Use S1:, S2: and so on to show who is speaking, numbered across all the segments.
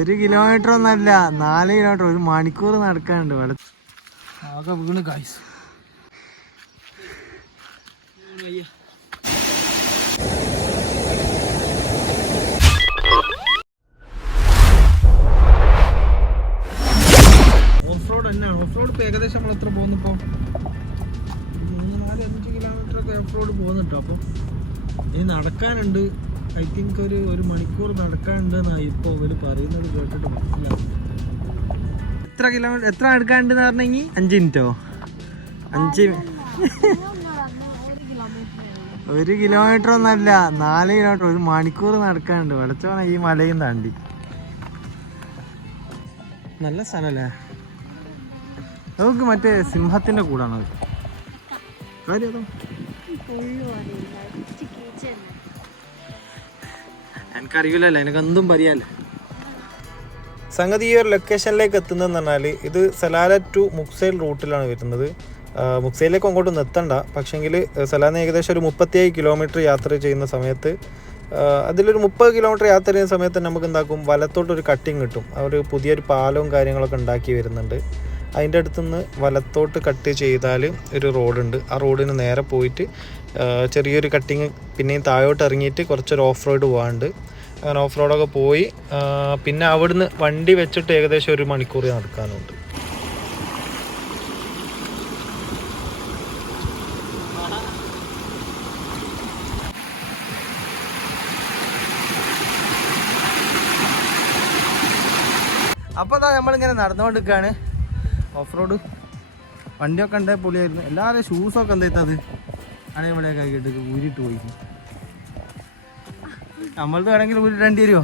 S1: ഒരു കിലോമീറ്റർ ഒന്നല്ല നാല് കിലോമീറ്റർ ഒരു മണിക്കൂർ നടക്കാനുണ്ട്
S2: ഇപ്പോൾ ഏകദേശം നമ്മൾ എത്ര പോകുന്നിപ്പോൾ മൂന്ന് നാല് അഞ്ച് കിലോമീറ്റർ ഒക്കെ ഓഫ് റോഡ് പോകുന്നുണ്ടോ അപ്പോൾ ഇനി നടക്കാനുണ്ട്. ഐ തിങ്ക് ഒരു ഒരു മണിക്കൂർ നടക്കാനുണ്ട് എന്നാണ് ഇപ്പോൾ അവർ പറയുന്നത് കേട്ടിട്ട് മനസ്സിലാവും
S1: എത്ര കിലോമീറ്റർ എത്ര നടക്കാണ്ടെന്ന് പറഞ്ഞെങ്കിൽ അഞ്ച് മിനിറ്റോ? അഞ്ച് ഒരു കിലോമീറ്റർ ഒന്നല്ല നാല് കിലോമീറ്റർ. ഒരു മണിക്കൂർ നടക്കാനുണ്ട്. വെളച്ചോണ ഈ മലയും താണ്ടി. നല്ല സ്ഥലല്ലേ? നമുക്ക് മറ്റേ സിംഹത്തിന്റെ കൂടാണ് അത്. കാര്യം അതോ? എനിക്കറിയില്ലല്ലോ എനിക്കെന്തും പറയാല്ല സംഗതി ഈ ഒരു ലൊക്കേഷനിലേക്ക് എത്തുന്നതെന്ന് പറഞ്ഞാൽ ഇത് സലാല ടു മുക്സൈൽ റൂട്ടിലാണ് വരുന്നത്. ആ, മുക്സൈലിലേക്ക് അങ്ങോട്ടൊന്നും എത്തണ്ട പക്ഷെങ്കിൽ സലാന ഏകദേശം ഒരു മുപ്പത്തിയേഴ് കിലോമീറ്റർ യാത്ര ചെയ്യുന്ന സമയത്ത് അതിലൊരു മുപ്പത് കിലോമീറ്റർ യാത്ര ചെയ്യുന്ന സമയത്ത് നമുക്ക് എന്താക്കും വലത്തോട്ടൊരു കട്ടിങ് കിട്ടും. അവർ പുതിയൊരു പാലവും കാര്യങ്ങളൊക്കെ ഉണ്ടാക്കി വരുന്നുണ്ട്. അതിന്റെ അടുത്തുനിന്ന് വലത്തോട്ട് കട്ട് ചെയ്താൽ ഒരു റോഡുണ്ട്. ആ റോഡിന് നേരെ പോയിട്ട് ചെറിയൊരു കട്ടിങ് പിന്നെയും താഴോട്ട് ഇറങ്ങിയിട്ട് കുറച്ചൊരു ഓഫ് റോഡ് പോകാണ്ട് അങ്ങനെ ഓഫ് റോഡൊക്കെ പോയി പിന്നെ അവിടുന്ന് വണ്ടി വെച്ചിട്ട് ഏകദേശം ഒരു മണിക്കൂർ നടക്കാനുണ്ട്. അപ്പോൾ അതാ നമ്മളിങ്ങനെ നടന്നുകൊണ്ടിരിക്കുകയാണ് ഓഫ് റോഡ് വണ്ടിയൊക്കെ ഉണ്ടായ പൊളിയായിരുന്നു. എല്ലാവരും ഷൂസൊക്കെ എന്തായത് ഇവിടെയൊക്കെ ആക്കിയിട്ട് ഊരിട്ട് പോയി. നമ്മളത് വേണമെങ്കിൽ ഊരിടേണ്ടി വരുമോ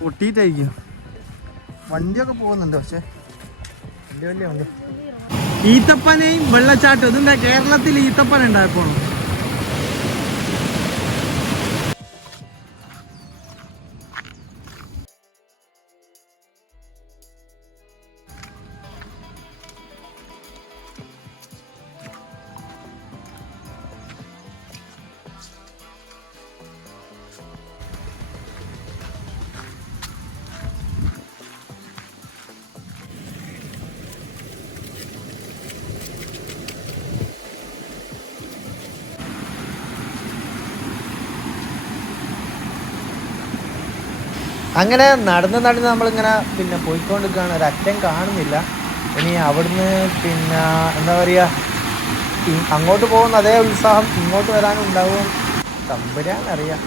S1: പൊട്ടിയിട്ടായിരിക്കും. വണ്ടിയൊക്കെ പോകുന്നുണ്ട് പക്ഷെ. വലിയ വണ്ടി ഈത്തപ്പനയും വെള്ളച്ചാട്ടം ഇതെന്താ കേരളത്തിൽ ഈത്തപ്പന ഉണ്ടായപ്പോണോ അങ്ങനെ നടന്ന് നടന്ന് നമ്മളിങ്ങനെ പിന്നെ പോയിക്കൊണ്ടിരിക്കുകയാണ്. ഒരു അറ്റം കാണുന്നില്ല. ഇനി അവിടുന്ന് പിന്നെ എന്താ പറയുക അങ്ങോട്ട് പോകുന്ന അതേ ഉത്സാഹം ഇങ്ങോട്ട് വരാനും ഉണ്ടാവും തമ്പുരാനറിയാം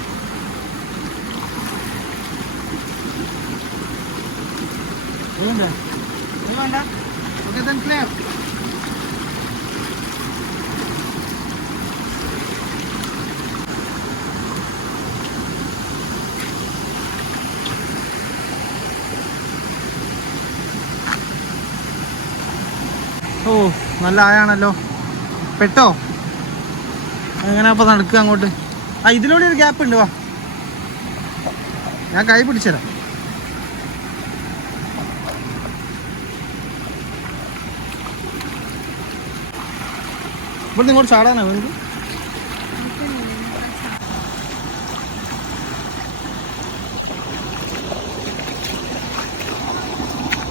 S1: ഓ നല്ല ആയാണല്ലോ. പെട്ടോ? എങ്ങനെ അപ്പൊ നടക്കുക അങ്ങോട്ട്? ആ ഇതിലൂടെ ഒരു ഗ്യാപ്പ് ഉണ്ട് വാ. ഞാൻ കൈ പിടിച്ചുതരാം ഇവിടുന്ന് ഇങ്ങോട്ട് ചാടാനാ വേണ്ടത്?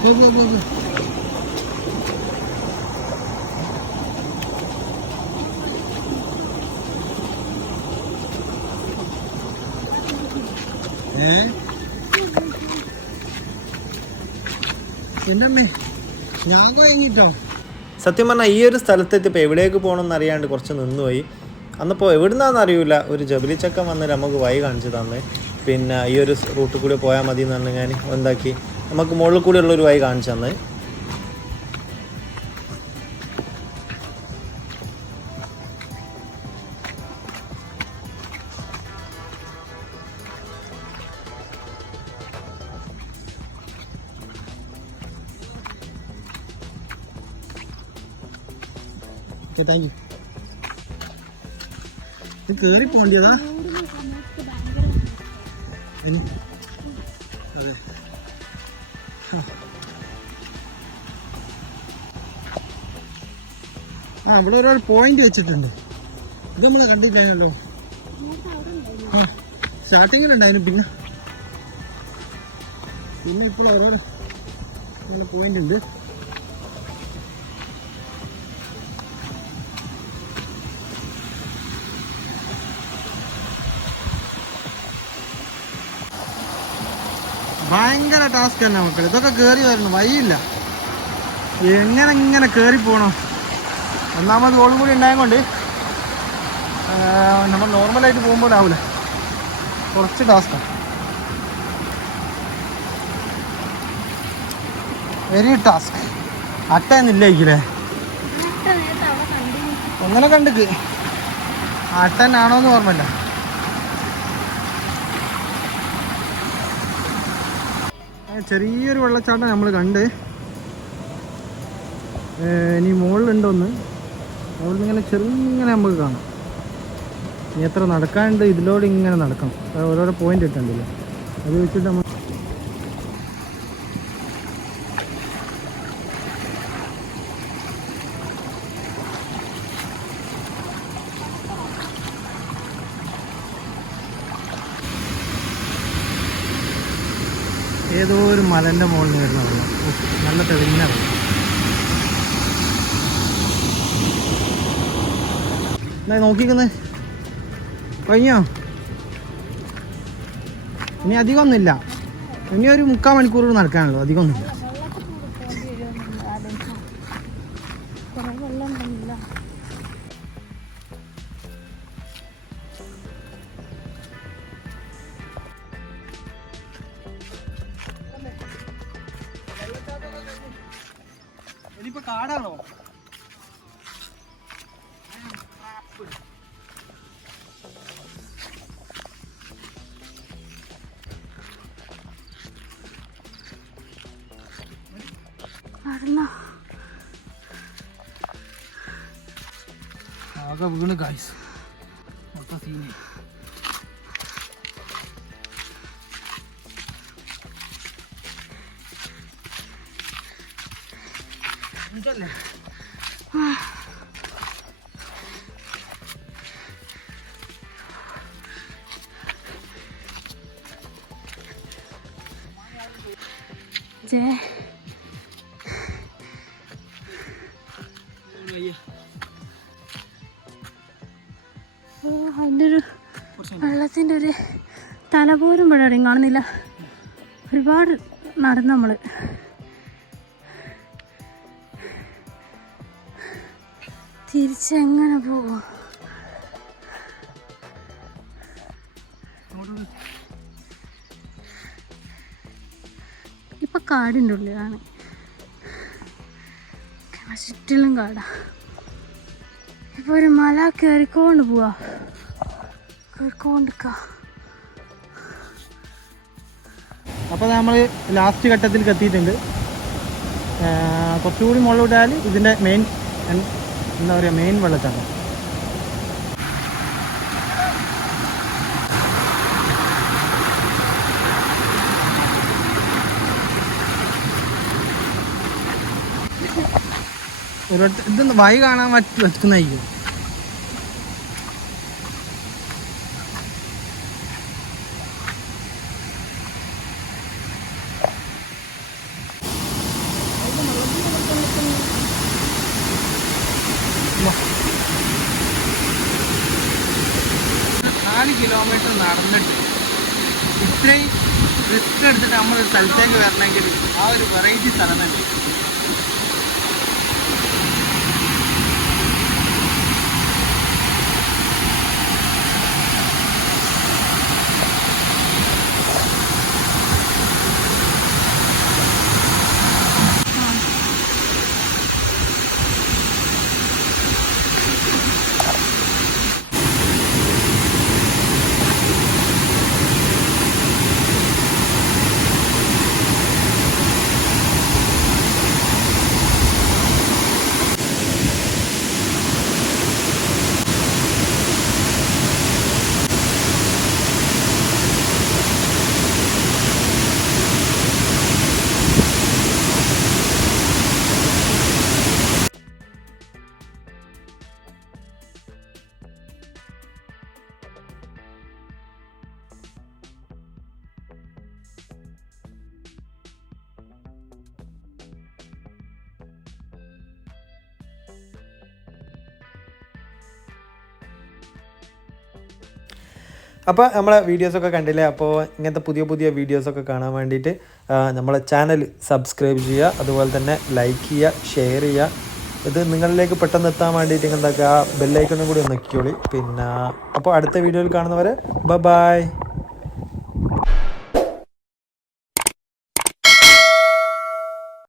S1: Go, go, go, പോ. ഞാൻ സത്യം പറഞ്ഞാൽ ഈ ഒരു സ്ഥലത്തെത്തിയപ്പോൾ എവിടേക്ക് പോകണമെന്ന് അറിയാണ്ട് കുറച്ച് നിന്നുപോയി. അന്നപ്പോൾ എവിടുന്നാന്ന് അറിയില്ല ഒരു ജബലി ചക്കം വന്ന് നമുക്ക് വഴി കാണിച്ചു തന്നെ. പിന്നെ ഈ ഒരു റൂട്ടിൽ കൂടി പോയാൽ മതി എന്ന് പറഞ്ഞു ഞാൻ എന്താക്കി. നമുക്ക് മുകളിൽ കൂടി ഒരു വഴി കാണിച്ചു തന്നെ. ഓക്കെ താങ്ക് യു ഇത് കയറി പോകേണ്ടിയതാ ഇനി. അതെ. ആ. ഇവിടെ ഒരുപാട് പോയിന്റ് വെച്ചിട്ടുണ്ട്. ഇത് നമ്മൾ കണ്ടിട്ടില്ലല്ലോ. ആ സ്റ്റാർട്ടിങ്ങിലുണ്ടായിരുന്നു പിന്നെ. പിന്നെ ഇപ്പോൾ ഓരോരോ ഇങ്ങനെ പോയിന്റ് ഉണ്ട്. ഭയങ്കര ടാസ്ക് തന്നെ മക്കൾ ഇതൊക്കെ കയറി വരണം. വഴിയില്ല. എങ്ങനെ ഇങ്ങനെ കയറി പോകണം ഒന്നാമത് ഓളും കൂടി ഉണ്ടായതുകൊണ്ട് നമ്മൾ നോർമലായിട്ട് പോകുമ്പോൾ ആവില്ല കുറച്ച് ടാസ്ക്കാണ് വെരി ടാസ്ക് അട്ടന്നില്ലേക്കില്ലേ ഒന്നിനെ കണ്ടിക്ക്. അട്ടനാണോന്ന് ഓർമ്മയില്ല. ചെറിയൊരു വെള്ളച്ചാട്ടം നമ്മൾ കണ്ട്. ഇനി മുകളിലുണ്ടോന്ന്? മുകളിൽ ഇങ്ങനെ ചെറുങ്ങനെ നമുക്ക് കാണാം. ഇനി എത്ര നടക്കാനുണ്ട് ഇതിലൂടെ ഇങ്ങനെ നടക്കണം. ഓരോരോ പോയിന്റ് ഇട്ടുണ്ടല്ലോ അത് വെച്ചിട്ട് നമ്മൾ ഏതോ ഒരു മലന്റെ മുകളിൽ നിന്ന് വരുന്ന വെള്ളം. നല്ല തെളിഞ്ഞ വെള്ളം. എന്നാ നോക്കിക്കുന്നേ കഴിഞ്ഞോ? ഇനി അധികമൊന്നുമില്ല. ഇനി ഒരു മുക്കാൽ മണിക്കൂർ നടക്കാനുള്ളൂ. അധികമൊന്നുമില്ല. ആകെ വീണ് കായ്സ് മൊത്തം സീനി ഇതല്ലേ
S3: ജേ അതിന്റെ ഒരു വെള്ളത്തിന്റെ ഒരു തല പോലും ഇവിടെ എവിടെയും കാണുന്നില്ല. ഒരുപാട് നടന്നു നമ്മൾ തിരിച്ചെങ്ങനെ പോകും ഇപ്പൊ കാടിന്റെ ഉള്ളിലാണ്. ചുറ്റിലും കാടാ. ഇപ്പൊ ഒരു മല കയറിക്കൊണ്ട് പോവാ. കയറിക്കൊണ്ടിക്ക
S1: അപ്പോൾ നമ്മൾ ലാസ്റ്റ് ഘട്ടത്തിൽ എത്തിയിട്ടുണ്ട് കുറച്ചുകൂടി മുകളിലോട്ടാൽ ഇതിന്റെ മെയിൻ എന്താ പറയുക മെയിൻ വെള്ളച്ചാട്ടം. ഒരു ഇത് വൈ കാണാൻ പറ്റ നാല് കിലോമീറ്റർ നടന്നിട്ട് ഇത്രയും റിസ്ക് എടുത്തിട്ട് നമ്മൾ സ്ഥലത്തേക്ക് വരണമെങ്കിൽ ആ ഒരു വെറൈറ്റി സ്ഥലം തന്നെ അപ്പോൾ നമ്മളെ വീഡിയോസൊക്കെ കണ്ടില്ലേ? അപ്പോൾ ഇങ്ങനത്തെ പുതിയ പുതിയ വീഡിയോസൊക്കെ കാണാൻ വേണ്ടിയിട്ട് നമ്മളെ ചാനൽ സബ്സ്ക്രൈബ് ചെയ്യുക അതുപോലെ തന്നെ ലൈക്ക് ചെയ്യുക ഷെയർ ചെയ്യുക. ഇത് നിങ്ങളിലേക്ക് പെട്ടെന്ന് എത്താൻ വേണ്ടിയിട്ട് എന്താക്കുക? ബെല്ലൈക്കണും കൂടി ഒന്ന് നോക്കിക്കോളി പിന്നെ അപ്പോൾ അടുത്ത വീഡിയോയിൽ കാണുന്നവരെ ബ ബായ്